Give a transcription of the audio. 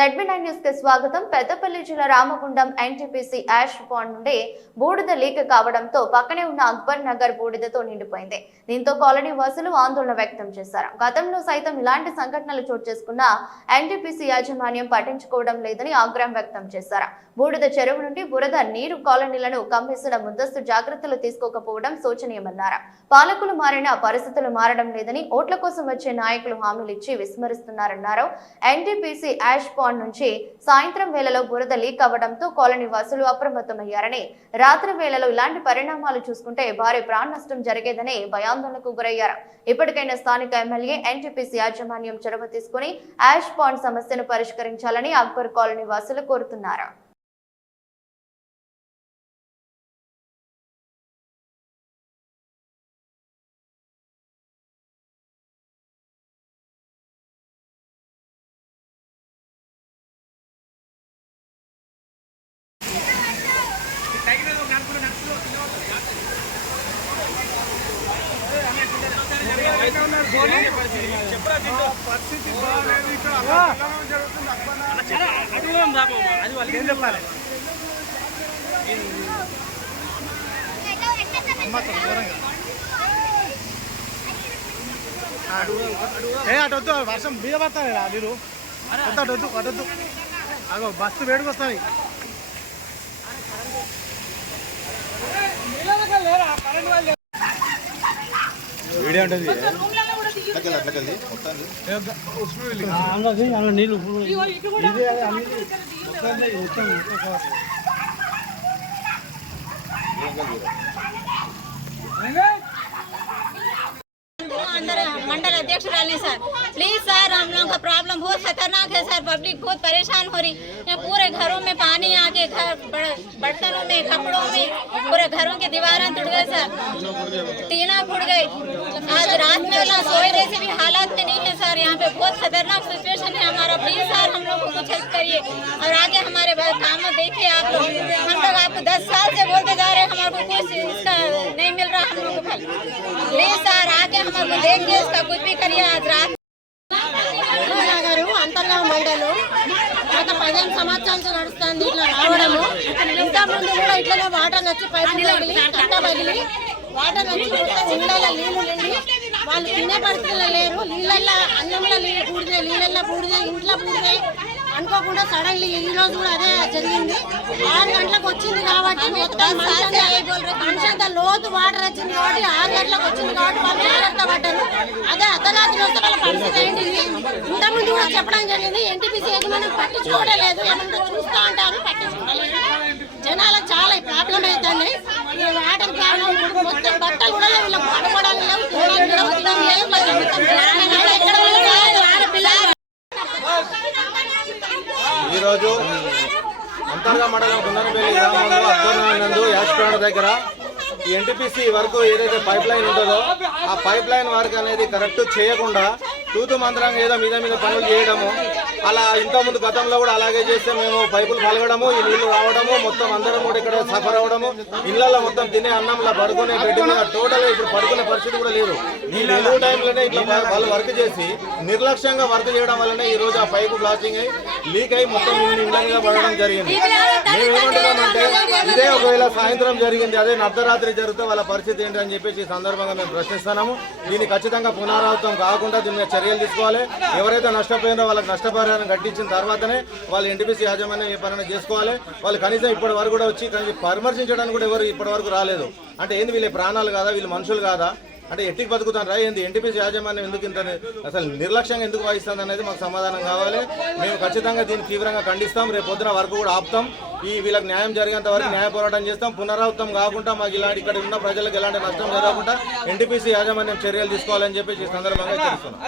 ZB nine న్యూస్కి స్వాగతం. పెద్దపల్లి జిల్లా రామగుండం ఎన్టీపీసీ యాష్ పాండ్ నుండి బూడిద లీక్ కావడంతో పక్కనే ఉన్న అక్బర్ నగర్ బూడిదతో నిండిపోయింది. దీంతో కాలనీ వాసులు ఆందోళన వ్యక్తం చేశారు. గతంలో సైతం ఇలాంటి సంఘటనలు చోటు చేసుకున్న ఎన్టీపీసీ యాజమాన్యం పట్టించుకోవడం లేదని ఆగ్రహం వ్యక్తం చేశారు. బూడిద చెరువు నుండి బురద నీరు కాలనీలను కమ్మేసిన ముందస్తు జాగ్రత్తలు తీసుకోకపోవడం శోచనీయమన్నారు. పాలకులు మారిన పరిస్థితులు మారడం లేదని ఓట్ల కోసం వచ్చే నాయకులు హామీలు ఇచ్చి విస్మరిస్తున్నారన్నారు. ఎన్టీపీసీ యాష్ తుఫాన్ నుంచి సాయంత్రం వేళలో బురద లీక్ అవ్వడంతో కాలనీ వాసులు అప్రమత్తమయ్యారని రాత్రి వేళలో ఇలాంటి పరిణామాలు చూసుకుంటే భారీ ప్రాణ నష్టం జరిగేదని భయాందోళనకు గురయ్యారు. ఇప్పటికైనా స్థానిక ఎమ్మెల్యే ఎన్టీపీసీ యాజమాన్యం చొరవ తీసుకుని యాష్ పాండ్ సమస్యను పరిష్కరించాలని అక్బర్ కాలనీ వాసులు కోరుతున్నారు. పరిస్థితి బాగాలేదు ఇక్కడ జరుగుతుంది ఏం చెప్పాలి ఏ అటు వర్షం మీద పడతాను నీరు వద్దు అటు అటు అగో బస్సు వేడికి వస్తాయి వీడియో ఉంటుంది నీళ్ళు. ఇది అది అన్ని మొత్తం रहने सर। प्लीज़ सर, हम लोगों का प्रॉब्लम बहुत खतरनाक है, सर। पब्लिक बहुत परेशान हो रही। यहाँ पूरे घरों में पानी आके घर बर्तनों में, कपड़ों में, पूरे घरों की दीवारें टूट गए, सर। टीना फूट गई। आज रात में वाला सोए जैसे भी हालात में नहीं है, सर। यहाँ पे बहुत खतरनाक सिचुएशन है हमारा। प्लीज़ सर, हम लोग को कुछ हेल्प करिए। और आगे हमारे काम देखिए आप लोग। हम लोग आपको दस साल से बोलते जा रहे हैं, हमारे को कुछ नहीं मिल रहा, हम लोग को फल। प्लीज़ सर आके हमारे देखिए, इसका कुछ నగరు అంతగా మండలు. గత పదిహేను సంవత్సరాలు నడుస్తుంది ఇట్లా రావడము. ఇంతకుముందు కూడా ఇట్లనే వాటర్ నచ్చి పైపు కట్ట పగిలి వాటర్ నచ్చి మొత్తం నీళ్ళు నిండి వాళ్ళు తినే పరిస్థితుల్లో లేరు. నీళ్ళల్లో అన్నంలో నీళ్ళు పూడితే నీళ్ళల్లో పూడితే ఇంట్లో పూడితే అనుకోకుండా సడన్లీ ఈ రోజు కూడా అదే జరిగింది. ఆరు గంటలకు వచ్చింది కాబట్టి మొత్తం మనిషి మనిషంత లోతు వాటర్ వచ్చింది కాబట్టి ఆరు గంటలకు వచ్చింది కాబట్టి వాళ్ళు జాగ్రత్త పడ్డారు. అదే అర్ధరాత్రి వస్తే వాళ్ళ పరిస్థితి ఇంత ముందు కూడా చెప్పడం జరిగింది ఎన్టీపీసీ యజమాని పట్టించుకోవడం లేదు ఏమంటే చూస్తూ ఉంటారు పట్టించుకోవడం జనాలకు చాలా ప్రాబ్లం అవుతుంది ఈ వాటర్ ప్రాబ్లం మొత్తం బట్టలు కూడా లేవు వీళ్ళకి పడుకోవడానికి లేవు తినడానికి లేవు, మొత్తం లేవు మరి మొత్తం ప్రాణాలు ఎక్కడ కూడా లేదు, ఆడపిల్లలు ఈరోజు అంతర్గా మండలం గుండనపల్లి గ్రామంలో అద్భుతమైనందు నందు దగ్గర ఈ ఎన్టీపీసీ వరకు ఏదైతే పైప్ లైన్ ఉంటుందో ఆ పైప్ లైన్ వర్క్ అనేది కరెక్ట్ చేయకుండా తూతు మంత్రం ఏదో మీద మీద పనులు చేయడము అలా ఇంతకుముందు గతంలో కూడా అలాగే చేస్తే మేము పైపులు పలగడము ఈ నీళ్ళు రావడము మొత్తం అందరం కూడా ఇక్కడ సఫర్ అవ్వడము ఇళ్ళలో మొత్తం తినే అన్నంలో పడుకునే బెడ్ మీద టోటల్ ఇప్పుడు పడుకునే పరిస్థితి కూడా లేదు. ఈ నిలువు టైంలోనే ఇట్లా వాళ్ళు వర్క్ చేసి నిర్లక్ష్యంగా వర్క్ చేయడం వల్లనే ఈ రోజు ఆ పైపు బ్లాస్టింగ్ అయ్యి లీక్ అయ్యి మొత్తం పడడం జరిగింది. మేము ఏమంటున్నామంటే ఇదే ఒకవేళ సాయంత్రం జరిగింది అదే అర్ధరాత్రి జరిగితే వాళ్ళ పరిస్థితి ఏంటి అని చెప్పేసి ఈ సందర్భంగా మేము ప్రశ్నిస్తున్నాము. దీన్ని ఖచ్చితంగా పునరావృతం కాకుండా దీని మీద చర్యలు తీసుకోవాలి. ఎవరైతే నష్టపోయినారో వాళ్ళకి నష్టపరిహారం కట్టించిన తర్వాతనే వాళ్ళు ఎన్టీపీసీ యాజమాన్యం ఏ పని చేసుకోవాలి. వాళ్ళు కనీసం ఇప్పటి వరకు కూడా వచ్చి కనీసం పరామర్శించడానికి కూడా ఎవరు ఇప్పటి వరకు రాలేదు. అంటే ఏంది వీళ్ళ ప్రాణాలు కాదా వీళ్ళు మనుషులు కాదా? అంటే ఎట్టికి బతుకుతారా ఏంది? ఎన్టీపీసీ యాజమాన్యం ఎందుకు ఇంత అసలు నిర్లక్ష్యంగా ఎందుకు వహిస్తుంది అనేది మాకు సమాధానం కావాలి. మేము ఖచ్చితంగా దీన్ని తీవ్రంగా ఖండిస్తాం. రేపు పొద్దున వరకు కూడా ఆపుతాం. ఈ వీళ్ళకి న్యాయం జరిగేంత వరకు న్యాయ పోరాటం చేస్తాం. పునరావృతం కాకుండా మాకు ఇలాంటి ఇక్కడ ఉన్న ప్రజలకు ఎలాంటి నష్టం జరగకుండా ఎన్టీపీసీ యాజమాన్యం చర్యలు తీసుకోవాలని చెప్పేసి ఈ సందర్భంగా తెలుస్తున్నాం